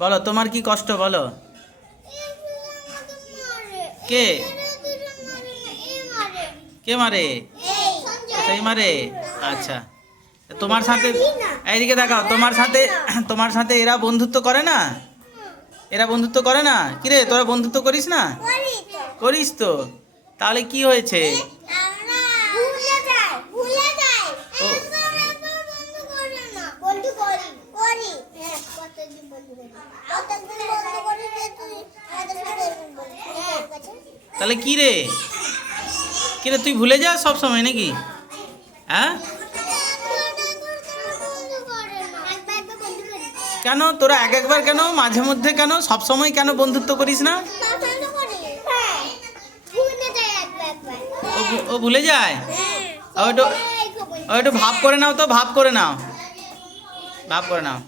বলো তোমার কি কষ্ট বলো। কে কে মারে? সেই মারে। আচ্ছা, তোমার সাথে এইদিকে দেখাও, তোমার সাথে এরা বন্ধুত্ব করে না? এরা বন্ধুত্ব করে না? কিরে তোরা বন্ধুত্ব করিস না? করিস তো, তাহলে কি হয়েছে? ও, তাহলে কি রে, কিরে তুই ভুলে যাস সব সময় নাকি? হ্যাঁ, কেন তোরা এক একবার কেন, মাঝে মধ্যে কেন, সব সময় কেন বন্ধুত্ব করিস না? ও ভুলে যায়। ও একটু ভাব করে নাও তো, ভাব করে নাও, ভাব করে নাও।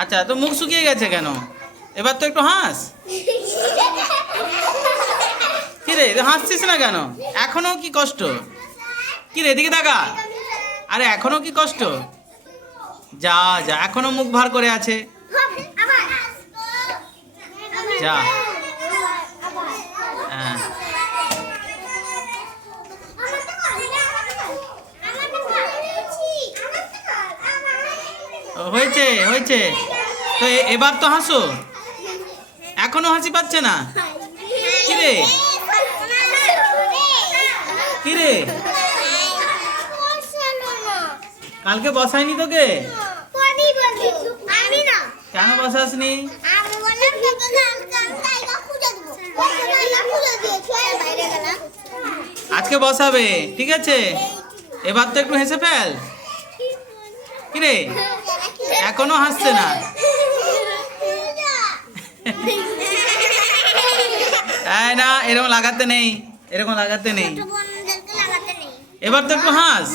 আচ্ছা, তো মুখ শুকিয়ে গেছে কেন? এবার তো একটু হাস। কিরে হাসছিস না কেন? এখনো কি কষ্ট? কিরে এদিকে দেখা, আরে এখনো কি কষ্ট? যা যা, এখনো মুখ ভার করে আছে। যা। হ্যাঁ, হয়েছে হয়েছে, তো এবার তো হাসো, এখনো হাসি পাচ্ছে না? কিরে কিরে, কালকে বসায়নি তোকে? কেন বসাসনি? আজকে বসাবে, ঠিক আছে? এবার তো একটু হেসে ফেল। কিরে এখনো হাসছে না? না, এরকম লাগাতে নেই, এরকম লাগাতে নেই। এবার তো একটু হাস।